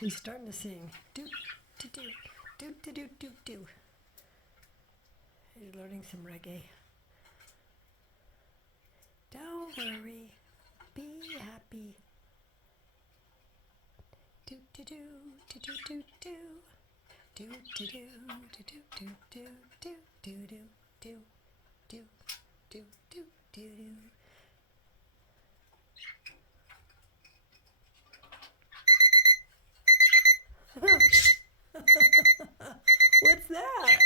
He's starting to sing. Do, do, do, do, do, do, do, do. He's learning some reggae. Don't worry, be happy. Do, do, do, do, do, do, do. Do, do, do, do, do, do, do, do, do, do, do, do, do, do, do, do. What's that?